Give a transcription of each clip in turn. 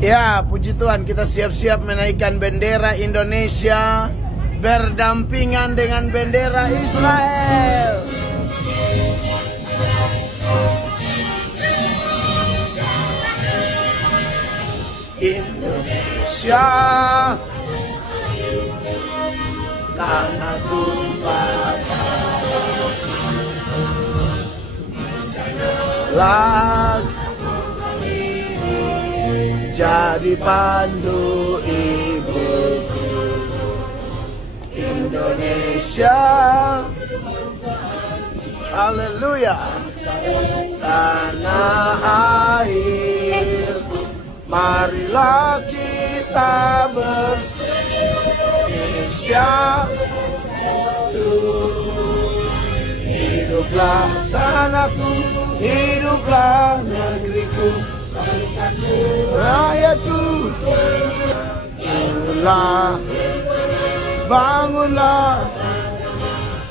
Ya, puji Tuhan, kita siap-siap menaikkan bendera Indonesia berdampingan dengan bendera Israel. Indonesia, tanah tumpah darah, sanalah jadi pandu ibuku. Indonesia, haleluya, tanah airku, marilah kita bersatu. Indonesia, hiduplah tanahku, hiduplah negeriku, rakyatku. Bangunlah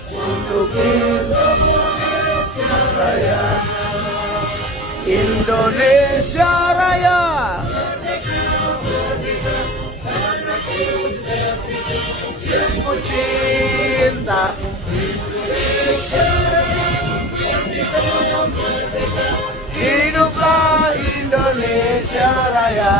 untuk Indonesia Raya. Indonesia Raya, semua cinta. Hiduplah Indonesia Raya.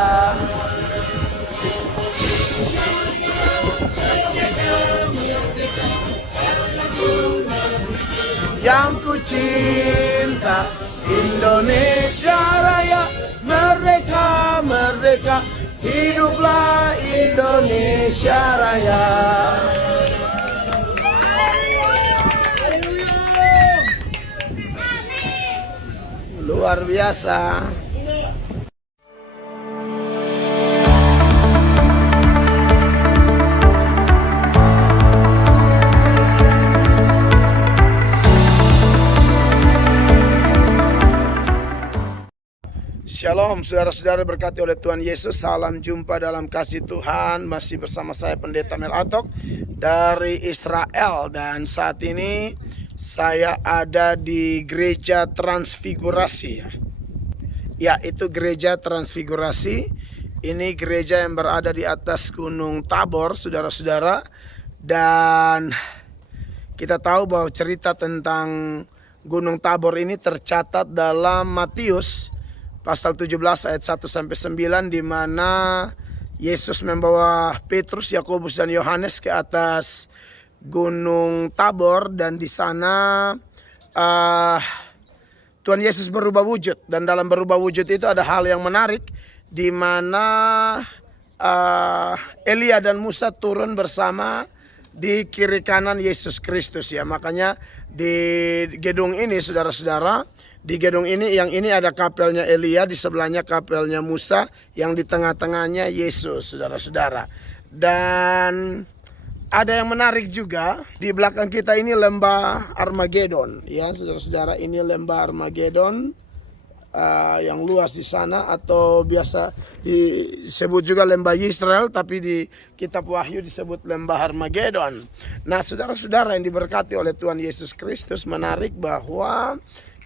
Yang ku cinta, Indonesia Raya, merdeka, merdeka. Hiduplah Indonesia Raya. Luar biasa. Shalom saudara-saudara, berkati oleh Tuhan Yesus. Salam jumpa dalam kasih Tuhan. Masih bersama saya Pendeta Mel Atok dari Israel. Dan saat ini saya ada di Gereja Transfigurasi. Ya, itu Gereja Transfigurasi. Ini gereja yang berada di atas Gunung Tabor, saudara-saudara. Dan kita tahu bahwa cerita tentang Gunung Tabor ini tercatat dalam Matius pasal 17 ayat 1 sampai 9, di mana Yesus membawa Petrus, Yakobus dan Yohanes ke atas Gunung Tabor, dan di sana Tuhan Yesus berubah wujud. Dan dalam berubah wujud itu ada hal yang menarik, di mana Elia dan Musa turun bersama di kiri kanan Yesus Kristus, ya. Makanya di gedung ini, saudara-saudara, di gedung ini, yang ini ada kapelnya Elia, di sebelahnya kapelnya Musa, yang di tengah-tengahnya Yesus, saudara-saudara. Dan ada yang menarik juga, di belakang kita ini lembah Armageddon, ya saudara-saudara. Ini lembah Armageddon yang luas di sana, atau biasa disebut juga lembah Israel, tapi di kitab Wahyu disebut lembah Armageddon. Nah, saudara-saudara yang diberkati oleh Tuhan Yesus Kristus, menarik bahwa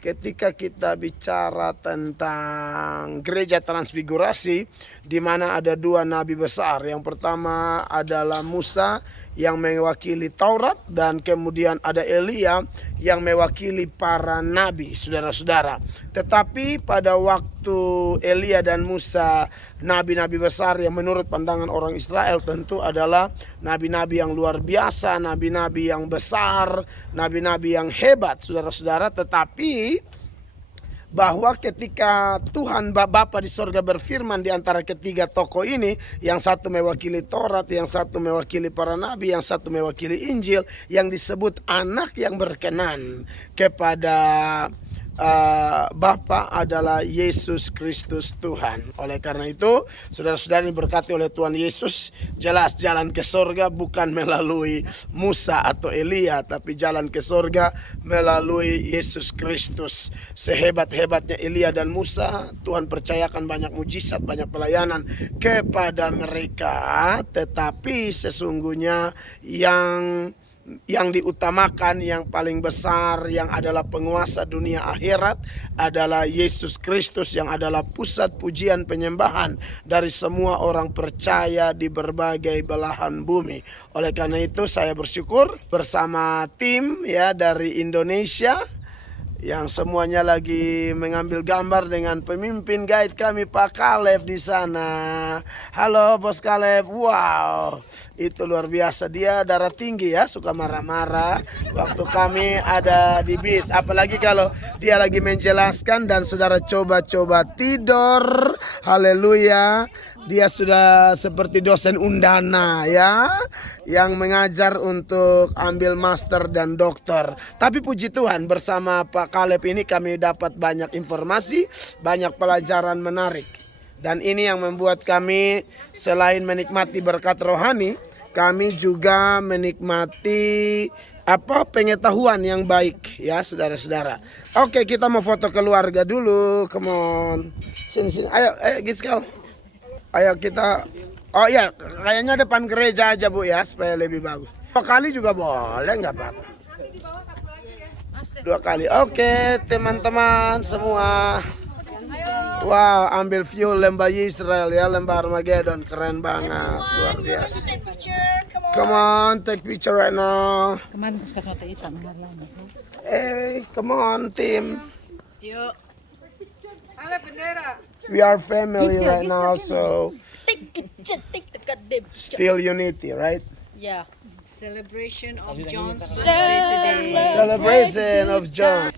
ketika kita bicara tentang Gereja Transfigurasi, di mana ada dua nabi besar. Yang pertama adalah Musa yang mewakili Taurat, dan kemudian ada Elia yang mewakili para nabi, saudara-saudara. Tetapi pada waktu Elia dan Musa, nabi-nabi besar yang menurut pandangan orang Israel tentu adalah nabi-nabi yang luar biasa, nabi-nabi yang besar, nabi-nabi yang hebat, saudara-saudara. Tetapi bahwa ketika Tuhan Bapa di sorga berfirman di antara ketiga tokoh ini, yang satu mewakili Taurat, yang satu mewakili para nabi, yang satu mewakili Injil, yang disebut anak yang berkenan kepada Bapa adalah Yesus Kristus Tuhan. Oleh karena itu, saudara-saudara yang berkati oleh Tuhan Yesus, jelas jalan ke sorga bukan melalui Musa atau Elia, tapi jalan ke sorga melalui Yesus Kristus. Sehebat-hebatnya Elia dan Musa, Tuhan percayakan banyak mujizat, banyak pelayanan kepada mereka, tetapi sesungguhnya yang yang diutamakan, yang paling besar, yang adalah penguasa dunia akhirat adalah Yesus Kristus, yang adalah pusat pujian penyembahan dari semua orang percaya di berbagai belahan bumi. Oleh karena itu saya bersyukur bersama tim ya dari Indonesia yang semuanya lagi mengambil gambar dengan pemimpin guide kami Pak Kaleb di sana. Halo Bos Kaleb, wow, itu luar biasa. Dia darah tinggi ya, suka marah-marah waktu kami ada di bis. Apalagi kalau dia lagi menjelaskan dan saudara coba-coba tidur. Haleluya. Dia sudah seperti dosen undana ya, yang mengajar untuk ambil master dan doktor. Tapi puji Tuhan bersama Pak Kaleb ini kami dapat banyak informasi, banyak pelajaran menarik. Dan ini yang membuat kami selain menikmati berkat rohani, kami juga menikmati pengetahuan yang baik ya saudara-saudara. Oke, kita mau foto keluarga dulu. Come on. Sini. Ayo Giskal. Ayo kita, oh ya kayaknya depan gereja aja Bu ya supaya lebih bagus. 2 kali juga boleh, nggak apa-apa. 2 kali, oke teman-teman semua. Wow, ambil view lembah Israel ya, lembah Armageddon, keren banget, luar biasa. Come on, take picture right now. Come on team. Yuk. We are family right now, so still unity, right? Yeah. Celebration of John's birthday today. Celebration of John.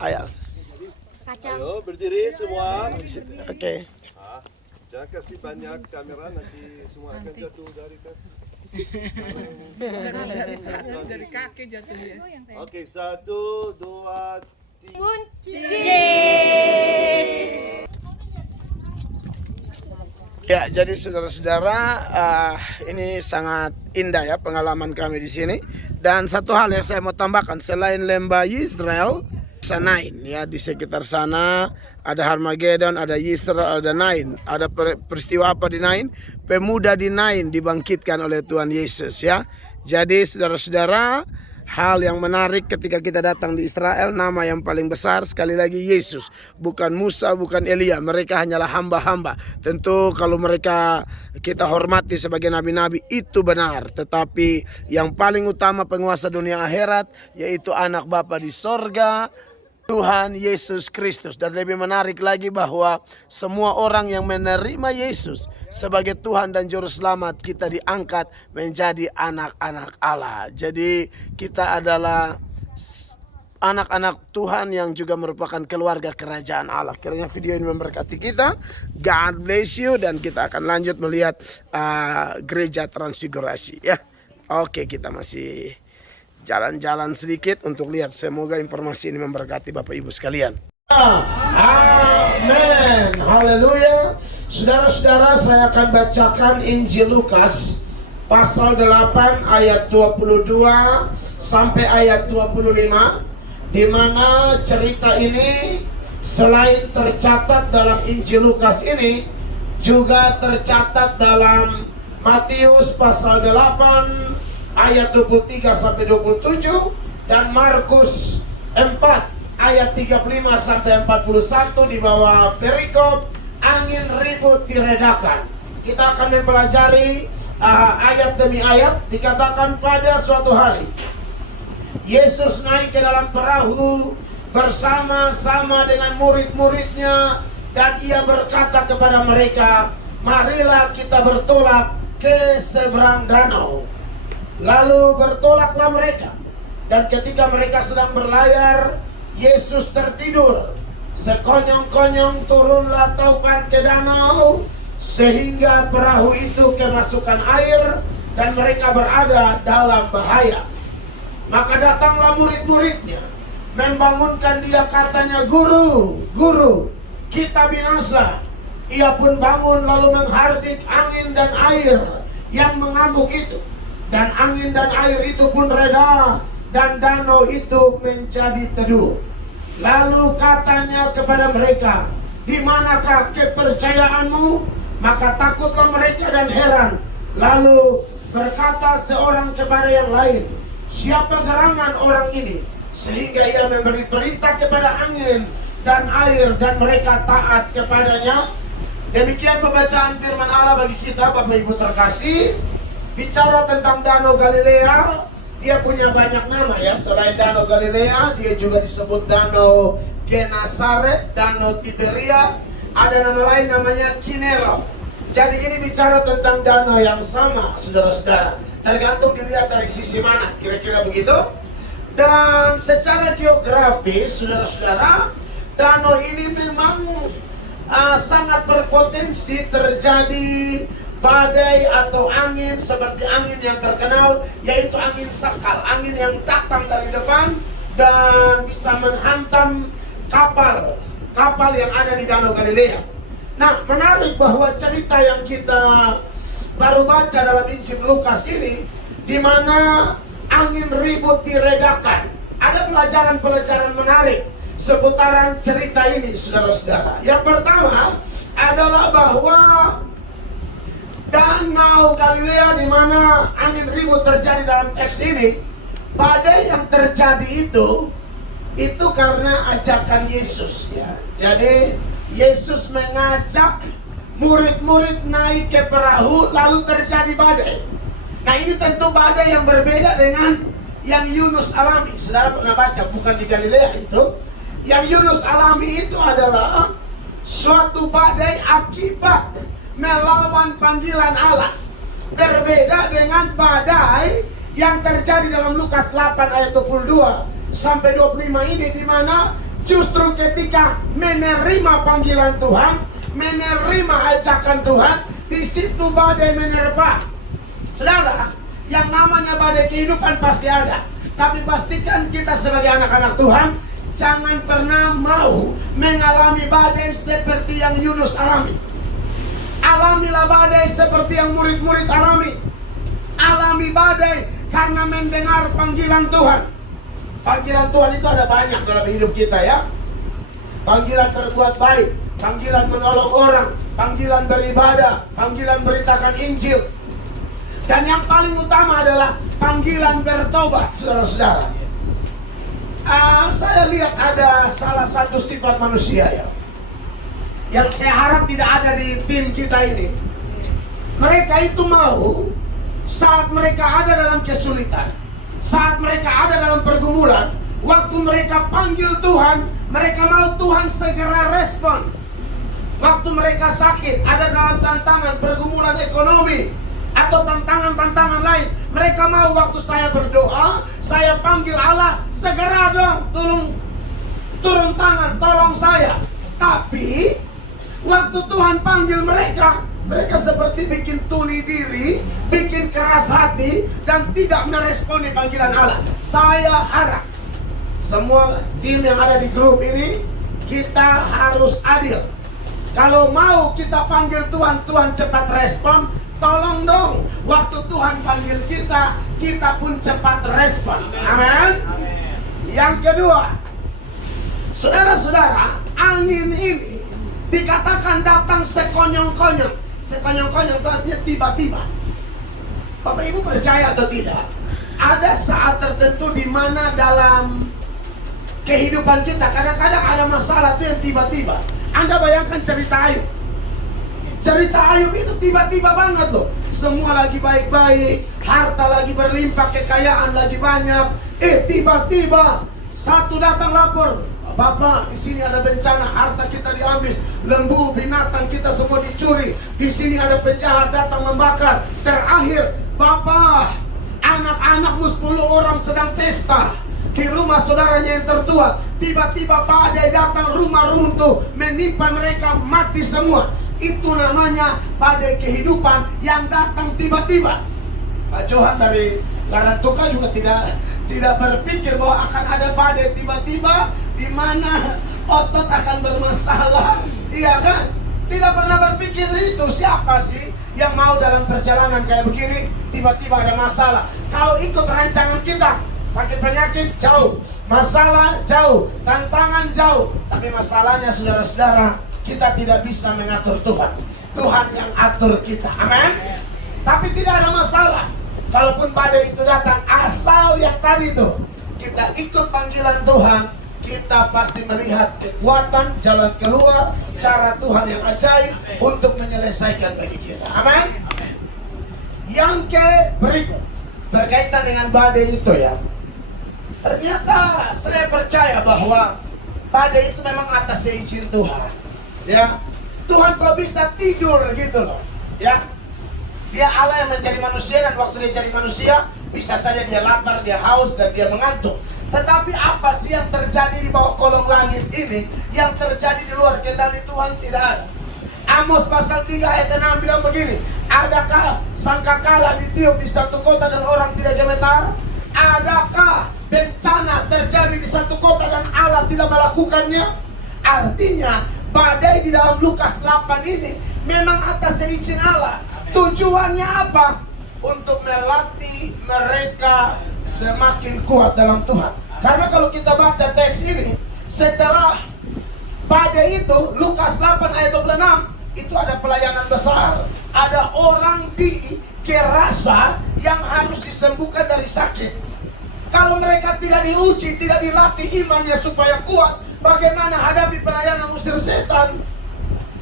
Ayo. Ayo berdiri semua. Oke. Jangan kasih banyak kamera, nanti semua akan jatuh dari kaki. Dari kaki jatuhnya. Oke, 1, 2, 3. Ya, jadi saudara-saudara, ini sangat indah ya pengalaman kami di sini. Dan satu hal yang saya mau tambahkan, selain lembah Israel, Nain ya di sekitar sana ada Armageddon, ada Israel, ada Nain. Ada peristiwa apa di Nain? Pemuda di Nain dibangkitkan oleh Tuhan Yesus ya. Jadi saudara-saudara, hal yang menarik ketika kita datang di Israel, nama yang paling besar sekali lagi Yesus. Bukan Musa, bukan Elia. Mereka hanyalah hamba-hamba. Tentu kalau mereka kita hormati sebagai nabi-nabi itu benar. Tetapi yang paling utama penguasa dunia akhirat yaitu anak Bapa di sorga, Tuhan Yesus Kristus. Dan lebih menarik lagi bahwa semua orang yang menerima Yesus sebagai Tuhan dan Juru Selamat, kita diangkat menjadi anak-anak Allah. Jadi kita adalah anak-anak Tuhan yang juga merupakan keluarga kerajaan Allah. Kiranya video ini memberkati kita. God bless you. Dan kita akan lanjut melihat gereja Transfigurasi ya. Oke, kita masih jalan-jalan sedikit untuk lihat. Semoga informasi ini memberkati Bapak Ibu sekalian. Amin. Haleluya. Saudara-saudara, saya akan bacakan Injil Lukas pasal 8 ayat 22 sampai ayat 25, di mana cerita ini selain tercatat dalam Injil Lukas ini juga tercatat dalam Matius pasal 8 ayat 23 sampai 27 dan Markus 4 ayat 35 sampai 41 di bawah perikop angin ribut diredakan. Kita akan mempelajari ayat demi ayat. Dikatakan pada suatu hari Yesus naik ke dalam perahu bersama-sama dengan murid-muridnya dan ia berkata kepada mereka, marilah kita bertolak ke seberang danau. Lalu bertolaklah mereka, dan ketika mereka sedang berlayar, Yesus tertidur. Sekonyong-konyong turunlah taupan ke danau, sehingga perahu itu kemasukan air, dan mereka berada dalam bahaya. Maka datanglah murid-muridnya, membangunkan dia, katanya, Guru, Guru, kita binasa. Ia pun bangun lalu menghardik angin dan air yang mengamuk itu. Dan angin dan air itu pun reda, dan danau itu menjadi teduh. Lalu katanya kepada mereka, di manakah kepercayaanmu? Maka takutlah mereka dan heran. Lalu berkata seorang kepada yang lain, siapa gerangan orang ini, sehingga ia memberi perintah kepada angin dan air dan mereka taat kepadanya. Demikian pembacaan firman Allah bagi kita, Bapak Ibu terkasih. Bicara tentang Danau Galilea, dia punya banyak nama ya. Selain Danau Galilea, dia juga disebut Danau Genesaret, Danau Tiberias, ada nama lain namanya Kinero. Jadi ini bicara tentang danau yang sama, saudara-saudara. Tergantung dilihat dari sisi mana, kira-kira begitu. Dan secara geografis, saudara-saudara, danau ini memang sangat berpotensi terjadi badai atau angin seperti angin yang terkenal, yaitu angin sakal, angin yang datang dari depan dan bisa menghantam kapal yang ada di Danau Galilea. Nah, menarik bahwa cerita yang kita baru baca dalam Injil Lukas ini, di mana angin ribut diredakan. Ada pelajaran-pelajaran menarik seputaran cerita ini, saudara-saudara. Yang pertama adalah bahwa Danau Galilea, di mana angin ribut terjadi dalam teks ini, badai yang terjadi itu karena ajakan Yesus ya. Jadi Yesus mengajak murid-murid naik ke perahu, lalu terjadi badai. Nah, ini tentu badai yang berbeda dengan yang Yunus alami. Saudara pernah baca, bukan di Galilea itu. Yang Yunus alami itu adalah suatu badai akibat melawan panggilan Allah. Berbeda dengan badai yang terjadi dalam Lukas 8 ayat 22 sampai 25 ini, di mana justru ketika menerima panggilan Tuhan, menerima ajakan Tuhan, di situ badai menerpa. Saudara, yang namanya badai kehidupan pasti ada. Tapi pastikan kita sebagai anak-anak Tuhan, jangan pernah mau mengalami badai seperti yang Yunus alami. Alamilah badai seperti yang murid-murid alami. Alami badai karena mendengar panggilan Tuhan. Panggilan Tuhan itu ada banyak dalam hidup kita ya. Panggilan berbuat baik, panggilan menolong orang, panggilan beribadah, panggilan beritakan Injil. Dan yang paling utama adalah panggilan bertobat, saudara-saudara. Saya lihat ada salah satu sifat manusia ya, yang saya harap tidak ada di tim kita ini. Mereka itu mau saat mereka ada dalam kesulitan, saat mereka ada dalam pergumulan, waktu mereka panggil Tuhan, mereka mau Tuhan segera respon. Waktu mereka sakit, ada dalam tantangan, pergumulan ekonomi, atau tantangan-tantangan lain, mereka mau waktu saya berdoa, saya panggil Allah, segera dong, turun tangan, tolong saya. Tapi waktu Tuhan panggil mereka, mereka seperti bikin tuli diri, bikin keras hati, dan tidak meresponi panggilan Allah. Saya harap semua tim yang ada di grup ini, kita harus adil. Kalau mau kita panggil Tuhan, Tuhan cepat respon. Tolong dong, waktu Tuhan panggil kita, kita pun cepat respon. Amin. Yang kedua, saudara-saudara, angin ini dikatakan datang sekonyong-konyong. Sekonyong-konyong itu artinya tiba-tiba. Bapak Ibu percaya atau tidak? Ada saat tertentu di mana dalam kehidupan kita kadang-kadang ada masalah itu yang tiba-tiba. Anda bayangkan cerita Ayub. Cerita Ayub itu tiba-tiba banget loh. Semua lagi baik-baik, harta lagi berlimpah, kekayaan lagi banyak. Tiba-tiba satu datang lapor, Bapak, di sini ada bencana, harta kita diambil, lembu, binatang kita semua dicuri. Di sini ada penjahat datang membakar. Terakhir, Bapak, anak-anakmu 10 orang sedang pesta di rumah saudaranya yang tertua. Tiba-tiba badai datang, rumah runtuh, menimpa mereka, mati semua. Itu namanya badai kehidupan yang datang tiba-tiba. Pak Johan dari Larantuka juga tidak berpikir bahwa akan ada badai tiba-tiba di mana otot akan bermasalah. Iya kan? Tidak pernah berpikir itu. Siapa sih yang mau dalam perjalanan kayak begini tiba-tiba ada masalah? Kalau ikut rancangan kita, sakit penyakit jauh, masalah jauh, tantangan jauh. Tapi masalahnya saudara-saudara, kita tidak bisa mengatur Tuhan. Tuhan yang atur kita. Amin. Tapi tidak ada masalah. kalaupun badai itu datang, asal yang tadi itu kita ikut panggilan Tuhan, kita pasti melihat kekuatan, jalan keluar, cara Tuhan yang ajaib untuk menyelesaikan bagi kita. Amin. Yang berikut berkaitan dengan badai itu ya. Ternyata saya percaya bahwa badai itu memang atas izin Tuhan. Ya, Tuhan kok bisa tidur gitu loh. Ya, Dia Allah yang menjadi manusia, dan waktu Dia jadi manusia bisa saja Dia lapar, Dia haus, dan Dia mengantuk. Tetapi apa sih yang terjadi di bawah kolong langit ini? Yang terjadi di luar kendali Tuhan tidak ada. Amos pasal 3 ayat 6 bilang begini, adakah sangkakala ditiup di satu kota dan orang tidak gemetar? Adakah bencana terjadi di satu kota dan Allah tidak melakukannya? Artinya badai di dalam Lukas 8 ini memang atas izin Allah. Tujuannya apa? Untuk melatih mereka semakin kuat dalam Tuhan. Karena kalau kita baca teks ini, setelah badai itu, Lukas 8 ayat 26, itu ada pelayanan besar. Ada orang di Gerasa yang harus disembuhkan dari sakit. Kalau mereka tidak diuji, tidak dilatih imannya supaya kuat, bagaimana hadapi pelayanan usir setan?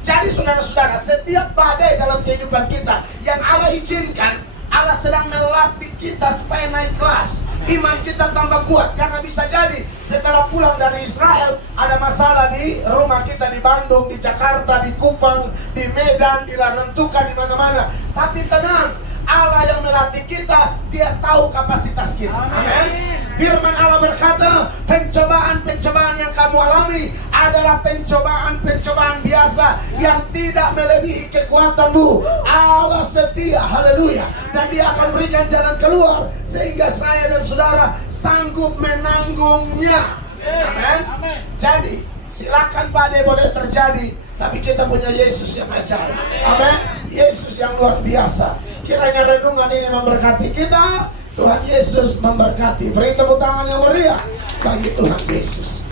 Jadi saudara-saudara, setiap badai dalam kehidupan kita yang Allah izinkan, Allah sedang melatih kita supaya naik kelas. Iman kita tambah kuat. Karena bisa jadi setelah pulang dari Israel, ada masalah di rumah kita, di Bandung, di Jakarta, di Kupang, di Medan, di Larantuka, di mana-mana. Tapi tenang, Allah yang melatih kita, Dia tahu kapasitas kita. Amin. Firman Allah berkata, pencobaan-pencobaan yang kamu alami adalah pencobaan-pencobaan biasa yang tidak melebihi kekuatanmu. Allah setia, haleluya. Dan Dia akan berikan jalan keluar sehingga saya dan saudara sanggup menanggungnya. Amin. Jadi silakan badai boleh terjadi, tapi kita punya Yesus yang ajaib. Amin. Yesus yang luar biasa. Kiranya renungan ini memberkati kita. Tuhan Yesus memberkati. Beri tepuk tangan yang meriah bagi Tuhan Yesus.